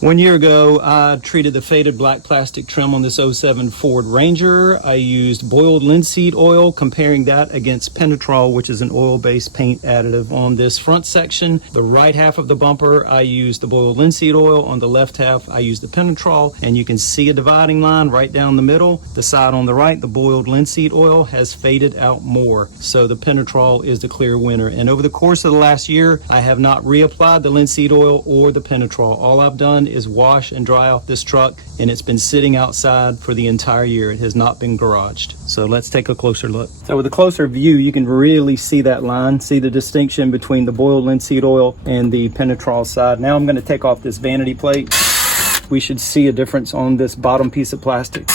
1 year ago, I treated the faded black plastic trim on this '07 Ford Ranger. I used boiled linseed oil, comparing that against Penetrol, which is an oil-based paint additive on this front section. The right half of the bumper, I used the boiled linseed oil. On the left half, I used the Penetrol, and you can see a dividing line right down the middle. The side on the right, the boiled linseed oil has faded out more, so the Penetrol is the clear winner. And over the course of the last year, I have not reapplied the linseed oil or the Penetrol. All I've done is wash and dry off this truck, and it's been sitting outside for the entire year. It has not been garaged. So let's take a closer look. So with a closer view, you can really see that line, see the distinction between the boiled linseed oil and the Penetrol side. Now I'm going to take off this vanity plate. We should see a difference on this bottom piece of plastic.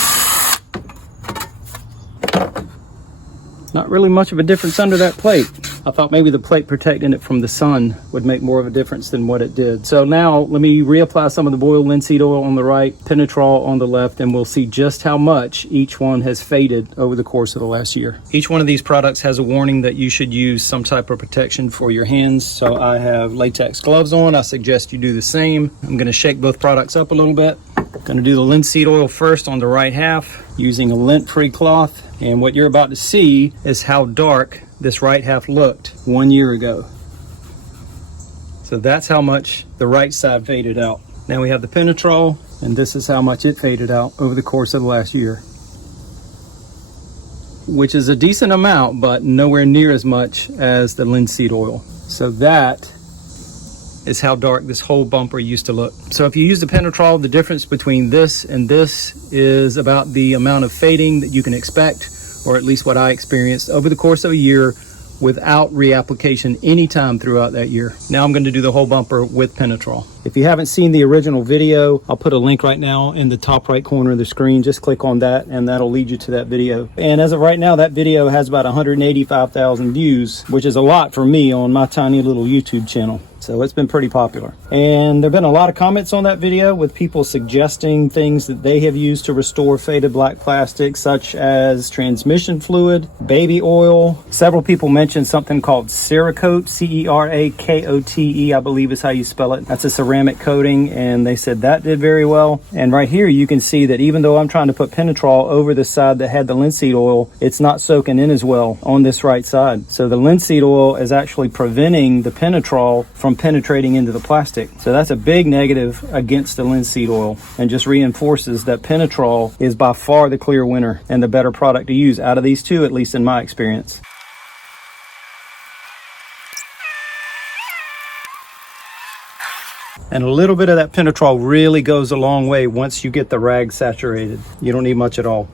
Not really much of a difference under that plate. I thought maybe the plate protecting it from the sun would make more of a difference than what it did. So now let me reapply some of the boiled linseed oil on the right, Penetrol on the left, and we'll see just how much each one has faded over the course of the last year. Each one of these products has a warning that you should use some type of protection for your hands. So I have latex gloves on. I suggest you do the same. I'm gonna shake both products up a little bit. Gonna do the linseed oil first on the right half using a lint-free cloth. And what you're about to see is how dark this right half looked 1 year ago. So that's how much the right side faded out. Now we have the Penetrol, and this is how much it faded out over the course of the last year, which is a decent amount, but nowhere near as much as the linseed oil. So that is how dark this whole bumper used to look. So if you use the Penetrol, the difference between this and this is about the amount of fading that you can expect, or at least what I experienced over the course of a year without reapplication anytime throughout that year. Now I'm going to do the whole bumper with Penetrol. If you haven't seen the original video, I'll put a link right now in the top right corner of the screen. Just click on that and that'll lead you to that video. And as of right now, that video has about 185,000 views, which is a lot for me on my tiny little YouTube channel. So it's been pretty popular. And there have been a lot of comments on that video with people suggesting things that they have used to restore faded black plastic, such as transmission fluid, baby oil. Several people mentioned something called Cerakote, C-E-R-A-K-O-T-E, I believe is how you spell it. That's a ceramic coating, and they said that did very well. And right here you can see that even though I'm trying to put Penetrol over the side that had the linseed oil, it's not soaking in as well on this right side. So the linseed oil is actually preventing the Penetrol from penetrating into the plastic. So that's a big negative against the linseed oil, and just reinforces that Penetrol is by far the clear winner and the better product to use out of these two, at least in my experience. And a little bit of that Penetrol really goes a long way once you get the rag saturated. You don't need much at all.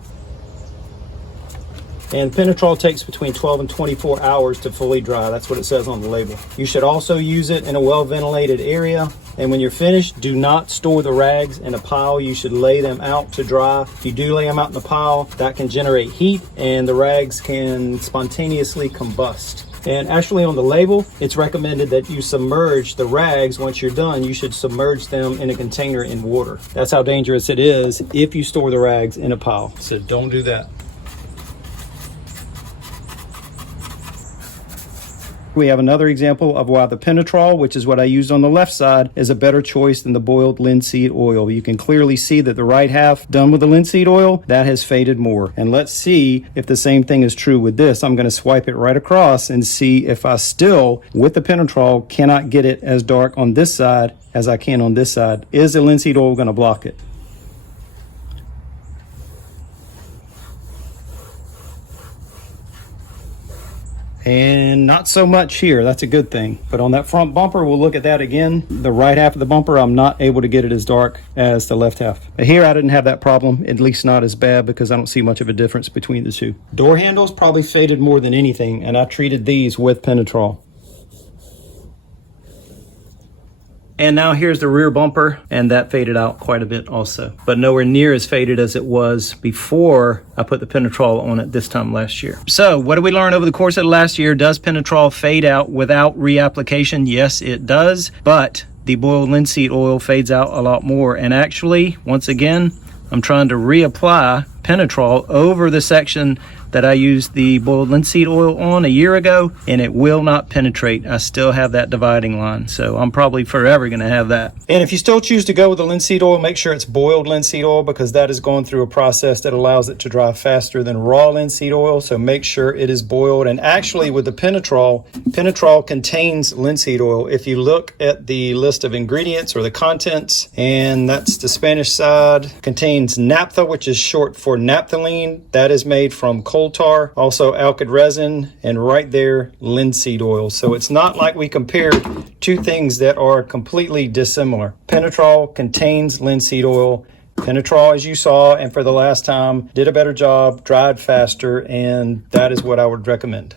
And Penetrol takes between 12 and 24 hours to fully dry. That's what it says on the label. You should also use it in a well-ventilated area. And when you're finished, do not store the rags in a pile. You should lay them out to dry. If you do lay them out in a pile, that can generate heat and the rags can spontaneously combust. And actually on the label, it's recommended that you submerge the rags. Once you're done, you should submerge them in a container in water. That's how dangerous it is if you store the rags in a pile. So don't do that. We have another example of why the Penetrol, which is what I used on the left side, is a better choice than the boiled linseed oil. You can clearly see that the right half done with the linseed oil, that has faded more. And let's see if the same thing is true with this. I'm going to swipe it right across and see if I still, with the Penetrol, cannot get it as dark on this side as I can on this side. Is the linseed oil going to block it? And not so much here. That's a good thing. But on that front bumper, we'll look at that again. The right half of the bumper, I'm not able to get it as dark as the left half. But here I didn't have that problem, at least not as bad, because I don't see much of a difference between the two. Door handles probably faded more than anything, and I treated these with Penetrol. And now here's the rear bumper, and that faded out quite a bit also, but nowhere near as faded as it was before I put the Penetrol on it this time last year. So what did we learn over the course of the last year? Does Penetrol fade out without reapplication? Yes, it does, but the boiled linseed oil fades out a lot more. And actually, once again, I'm trying to reapply Penetrol over the section that I used the boiled linseed oil on a year ago, and it will not penetrate. I still have that dividing line, so I'm probably forever going to have that. And if you still choose to go with the linseed oil, make sure it's boiled linseed oil, because that is going through a process that allows it to dry faster than raw linseed oil, so make sure it is boiled. And actually with the Penetrol contains linseed oil. If you look at the list of ingredients or the contents, and that's the Spanish side, contains naphtha, which is short for naphthalene. That is made from coal tar, also alkyd resin, and right there, linseed oil. So it's not like we compared two things that are completely dissimilar. Penetrol contains linseed oil. Penetrol, as you saw, and for the last time, did a better job, dried faster, and that is what I would recommend.